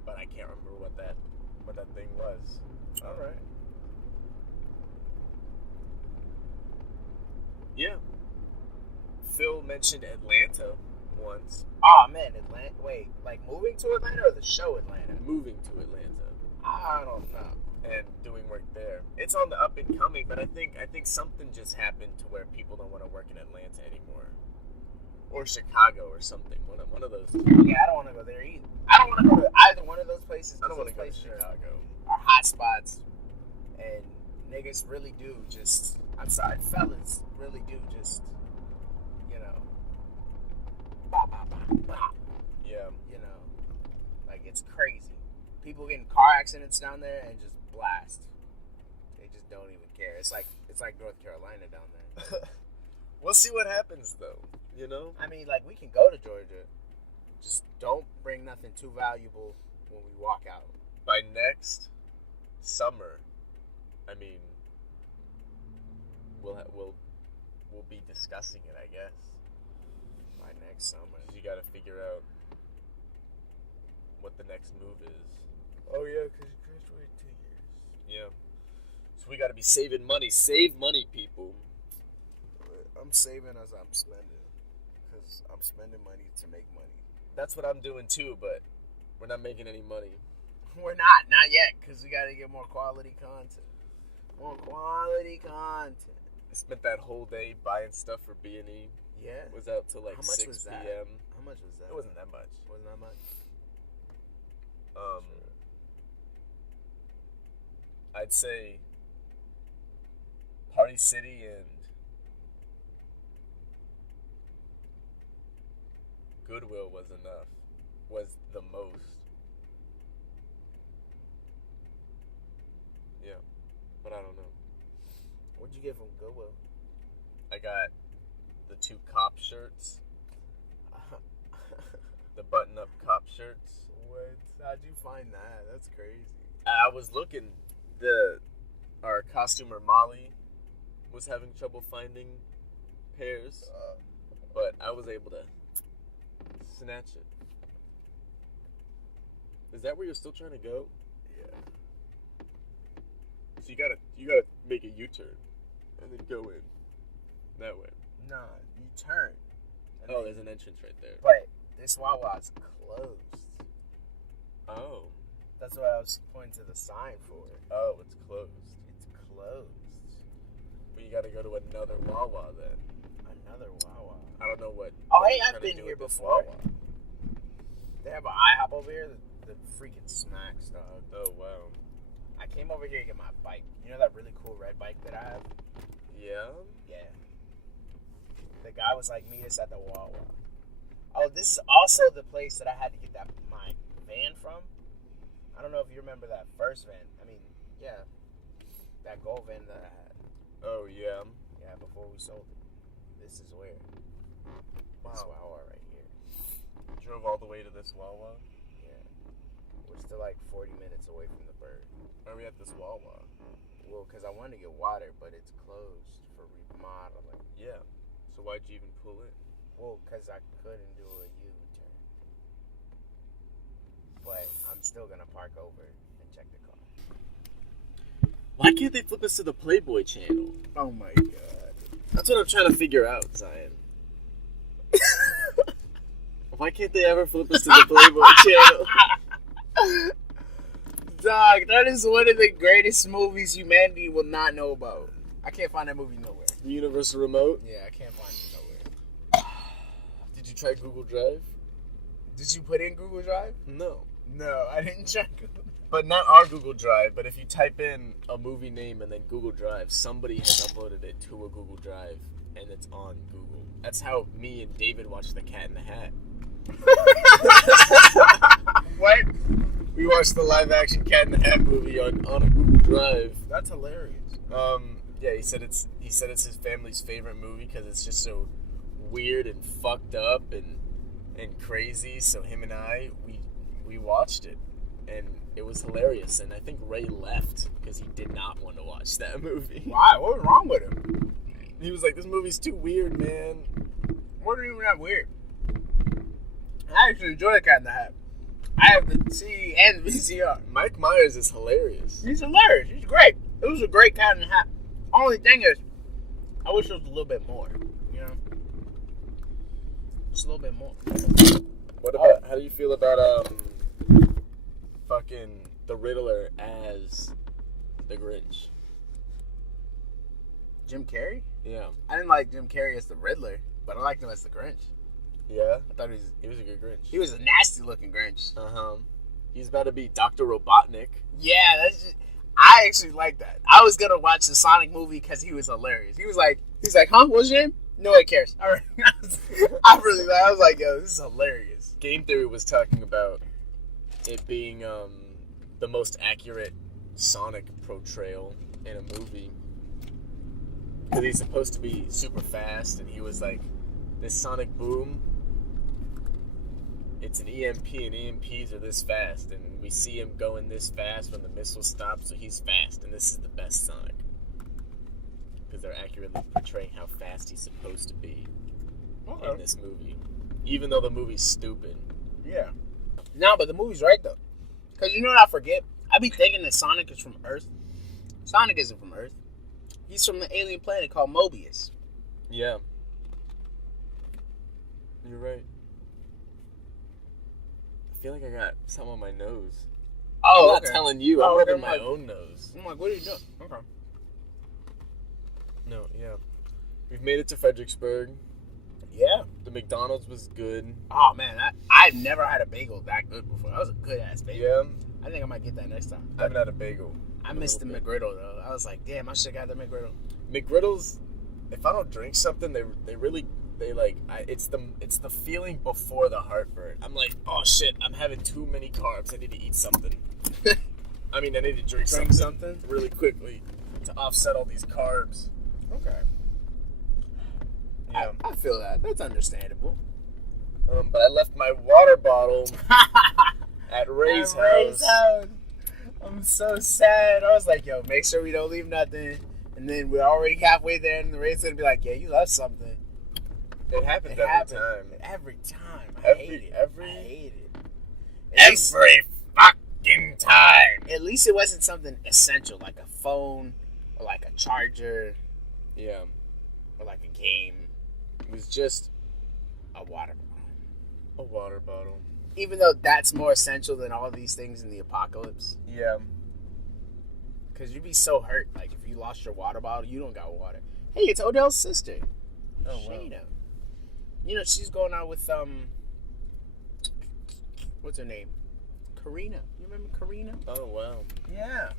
But I can't remember what that thing was. All right. Yeah. Phil mentioned Atlanta once. Oh man, Atlanta. Wait, like moving to Atlanta or the show Atlanta? Moving to Atlanta. I don't know. And doing work there. It's on the up and coming, but I think something just happened to where people don't want to work in Atlanta anymore, or Chicago or something. One of those. Yeah, I don't want to go there either. I don't want to go to either one of those places. I don't want to go to places Chicago. Are hot spots, and niggas really do just. I'm sorry, fellas really do just. You know. Bop, bop, bop, bop. Yeah. You know, like it's crazy. People get in car accidents down there and just blast. They just don't even care. It's like North Carolina down there. We'll see what happens though. You know. I mean, like we can go to Georgia. Just don't bring nothing too valuable when we walk out. By next summer, I mean, we'll be discussing it, I guess. By next summer, you got to figure out what the next move is. Oh yeah, because you graduated 2 years. Yeah. So we got to be saving money. Save money, people. I'm saving as I'm spending, because I'm spending money to make money. That's what I'm doing too, but we're not making any money. We're not yet, because we got to get more quality content. More quality content. I spent that whole day buying stuff for B&E. Yeah. Was out till like How much 6 was p.m. that? How much was that? It wasn't that much. Wasn't that much? Sure. I'd say Party City and Goodwill was enough. Was the most. Yeah. But I don't know. What'd you get from Goodwill? I got the 2 cop shirts. The button-up cop shirts. What? How'd you find that? That's crazy. I was looking. Our costumer Molly was having trouble finding pairs, but I was able to snatch it. Is that where you're still trying to go? Yeah. So you gotta make a U-turn and then go in that way. Nah, you turn. Oh, there's an entrance right there. But this Wawa's closed. Oh. That's what I was pointing to the sign for. Oh, it's closed. It's closed. Well, you gotta go to another Wawa then. Another Wawa. I don't know what. Oh, what hey, you're I've trying to been do here with this before. Wawa. They have an IHOP over here. The freaking smacks, dog. Oh, wow. I came over here to get my bike. You know that really cool red bike that I have? Yeah? Yeah. The guy was like, meet us at the Wawa. Oh, this is also the place that I had to get my van from. I don't know if you remember that first van. I mean, yeah. That gold van that I had. Oh, yeah. Yeah, before we sold it. This is where. This Wow. Wawa right here. Drove all the way to this Wawa? Yeah. We're still like 40 minutes away from the bird. Why are we at this Wawa? Well, because I wanted to get water, but it's closed for remodeling. Yeah. So why'd you even pull in? Well, because I couldn't do a U-turn. But I'm still going to park over and check the car. Why can't they flip us to the Playboy channel? Oh my god. That's what I'm trying to figure out, Zion. Why can't they ever flip us to the Playboy channel? Dog, that is one of the greatest movies humanity will not know about. I can't find that movie nowhere. The Universal Remote? Yeah, I can't find it nowhere. Did you try Google Drive? Did you put in Google Drive? No. No, I didn't check Google. But not our Google Drive, but if you type in a movie name and then Google Drive, somebody has uploaded it to a Google Drive and it's on Google. That's how me and David watched The Cat in the Hat. What? We watched the live-action Cat in the Hat movie on a Google Drive. That's hilarious. Yeah, he said it's his family's favorite movie because it's just so weird and fucked up and crazy. So him and I, we watched it, and it was hilarious. And I think Ray left because he did not want to watch that movie. Why? What was wrong with him? He was like, "This movie's too weird, man." What are even that weird? I actually enjoy The Cat in the Hat. I have the CD and the VCR. Mike Myers is hilarious. He's hilarious. He's great. It was a great Cat in the Hat. Only thing is, I wish there was a little bit more. You know, just a little bit more. What about? How do you feel about fucking the Riddler as the Grinch? Jim Carrey? Yeah. I didn't like Jim Carrey as the Riddler, but I liked him as the Grinch. Yeah. I thought He was a good Grinch. he was a nasty looking Grinch. He's about to be Dr. Robotnik. Yeah, I actually like that. I was gonna watch the Sonic movie because he was hilarious. He's like, huh? What's your name? Nobody cares. All right. I was like, yo, this is hilarious. Game Theory was talking about it being the most accurate Sonic portrayal in a movie. Because he's supposed to be super fast, and he was like, this sonic boom, it's an EMP, and EMPs are this fast, and we see him going this fast when the missile stops, so he's fast, and this is the best Sonic. Because they're accurately portraying how fast he's supposed to be in this movie. Even though the movie's stupid. Yeah. No, but the movie's right, though. Because you know what I forget? I be thinking that Sonic is from Earth. Sonic isn't from Earth. He's from the alien planet called Mobius. Yeah. You're right. I feel like I got something on my nose. Oh, I'm not telling you. I'm rubbing my own nose. I'm like, what are you doing? Okay. No, yeah. We've made it to Fredericksburg. Yeah. The McDonald's was good. Oh, man. I've never had a bagel that good before. That was a good-ass bagel. Yeah. I think I might get that next time. I haven't had a bagel. I missed the McGriddle, though. I was like, damn, I should have got the McGriddle. McGriddles, if I don't drink something, it's the feeling before the heartburn. I'm like, oh shit, I'm having too many carbs. I need to eat something. I need to drink something really quickly to offset all these carbs. Okay. Yeah. I feel that. That's understandable. But I left my water bottle at Ray's house. I'm so sad. I was like, yo, make sure we don't leave nothing. And then we're already halfway there, and the Ray's gonna be like, yeah, you left something. It happens every time. Every time. I hate it. Every fucking time. At least it wasn't something essential, like a phone, or like a charger. Yeah. Or like a game. It was just a water bottle. A water bottle. Even though that's more essential than all these things in the apocalypse. Yeah. Because you'd be so hurt. Like, if you lost your water bottle, you don't got water. Hey, it's Odell's sister. Oh, wow. Shayna. You know, she's going out with, what's her name? Karina. You remember Karina? Oh, wow. Yeah.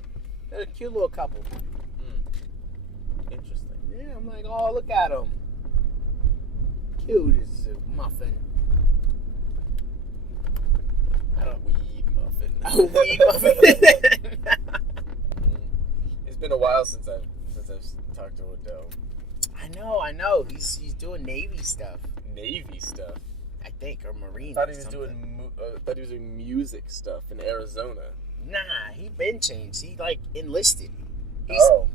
They're a cute little couple. Interesting. Yeah, I'm like, oh, look at them. Cute as a muffin. Weed muffin. A weed muffin. It's been a while since I've talked to Odell. I know. He's doing Navy stuff. Navy stuff. I think, or Marine. I thought he was doing music stuff in Arizona. Nah, he been changed. He enlisted.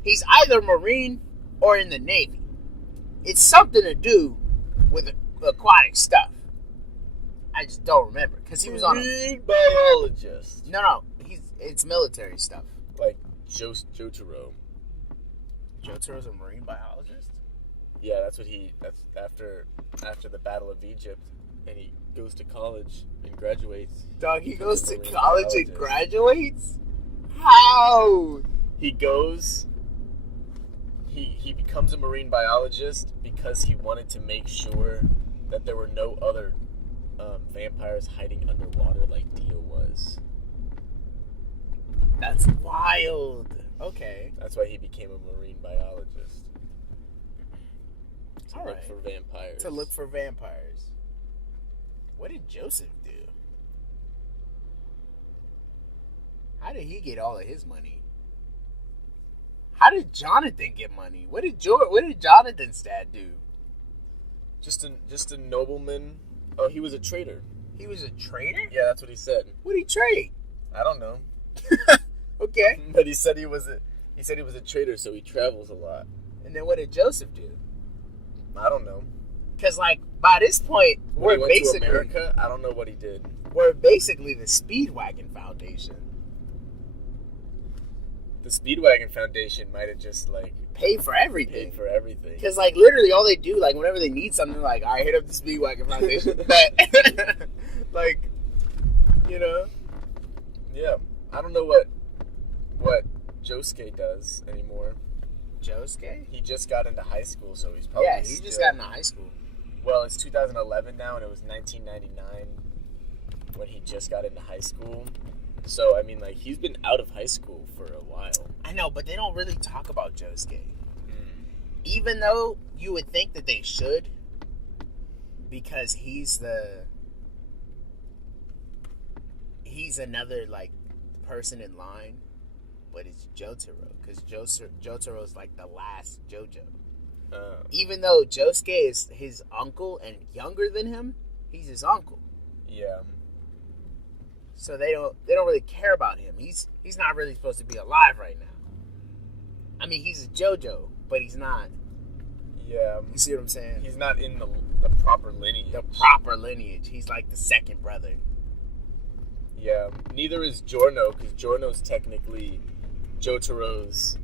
He's either Marine or in the Navy. It's something to do with aquatic stuff. I just don't remember because he was on Marine biologist. No, it's military stuff. Like Jotaro. Jotaro's a marine biologist? Yeah, that's after the Battle of Egypt, and he goes to college and graduates. Dog, he goes to college and graduates? How? He becomes a marine biologist because he wanted to make sure that there were no other vampires hiding underwater like Dio was. That's wild. Okay. That's why he became a marine biologist. to All look right. for vampires. To look for vampires. What did Joseph do? How did he get all of his money? How did Jonathan get money? What did Jonathan's dad do? Just a nobleman. Oh, he was a trader. He was a trader? Yeah, that's what he said. What did he trade? I don't know. Okay. But he said he was a trader, so he travels a lot. And then what did Joseph do? I don't know. Because, like, by this point, When he we're went basically to America, I don't know what he did. we're basically the Speedwagon Foundation. The Speedwagon Foundation might have just like Paid for everything. paid for everything. Because, like, literally all they do, like, whenever they need something, they're like, all right, hit up the Speedwagon Foundation. But, like, you know? Yeah, I don't know what Josuke does anymore. Josuke? He just got into high school, so he's probably Yeah, he just got into high school. Well, it's 2011 now, and it was 1999 when he just got into high school. So, I mean, like, he's been out of high school for a while. I know, but they don't really talk about Josuke. Even though you would think that they should, because he's another, like, person in line, but it's Jotaro, because Jotaro's, like, the last JoJo. Even though Josuke is his uncle and younger than him, he's his uncle. Yeah. So they don't really care about him. He's not really supposed to be alive right now. I mean, he's a JoJo, but he's not. Yeah. You see what I'm saying? He's not in the proper lineage. The proper lineage. He's like the second brother. Yeah. Neither is Giorno, because Giorno's technically Jotaro's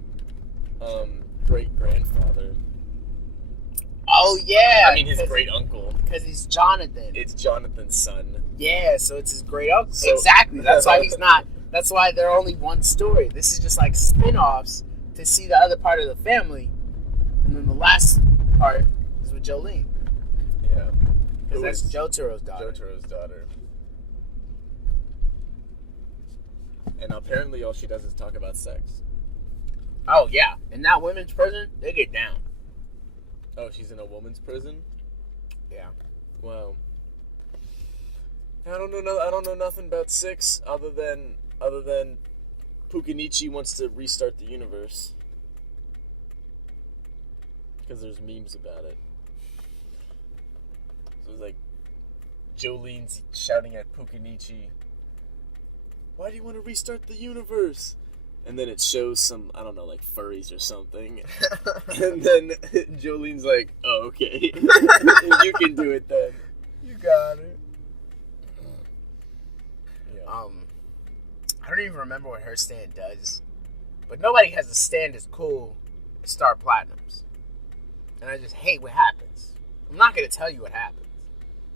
great-grandfather. Oh, yeah. I mean, his great-uncle. Because he's Jonathan. It's Jonathan's son. Yeah, so it's his great uncle. So, exactly. That's why he's not. That's why they're only one story. This is just like spin-offs to see the other part of the family. And then the last part is with Jolene. Yeah. Because that's Jotaro's daughter. Jotaro's daughter. And apparently all she does is talk about sex. Oh, yeah. In that women's prison, they get down. Oh, she's in a woman's prison? Yeah. Wow. I don't know nothing about 6 other than Pukinichi wants to restart the universe. Because there's memes about it. So it's like Jolene's shouting at Pukinichi, "Why do you want to restart the universe?" And then it shows some, I don't know, like furries or something. And then Jolene's like, "Oh, okay. You can do it then." You got it. Yeah. I don't even remember what her stand does. But nobody has a stand as cool as Star Platinum's. And I just hate what happens. I'm not going to tell you what happens.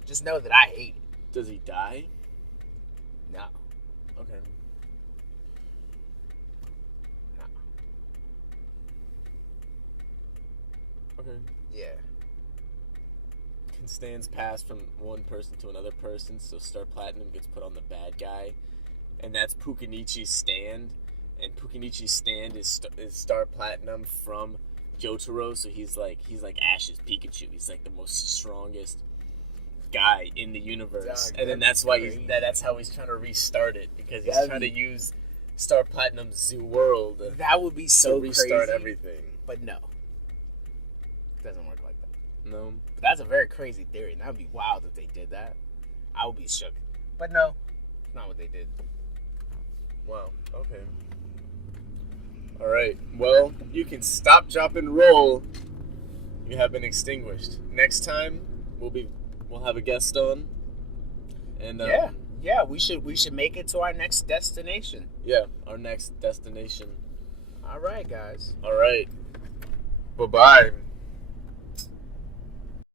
Just know that I hate it. Does he die? No. Okay. No. Okay. Yeah. Stands pass from one person to another person, so Star Platinum gets put on the bad guy, and that's Pukinichi's stand. And Pukinichi's stand is Star Platinum from Jotaro, so he's like Ash's Pikachu. He's like the most strongest guy in the universe, and then that's why that's how he's trying to restart it, because he's trying to use Star Platinum's Zoo World. That would be so to restart crazy, everything. But no, it doesn't work like that. No. But that's a very crazy theory, and that would be wild if they did that. I would be shook. But no, it's not what they did. Wow. Okay. All right. Well, you can stop, drop, and roll. You have been extinguished. Next time, we'll have a guest on. And yeah, we should make it to our next destination. Yeah, our next destination. All right, guys. All right. Bye-bye.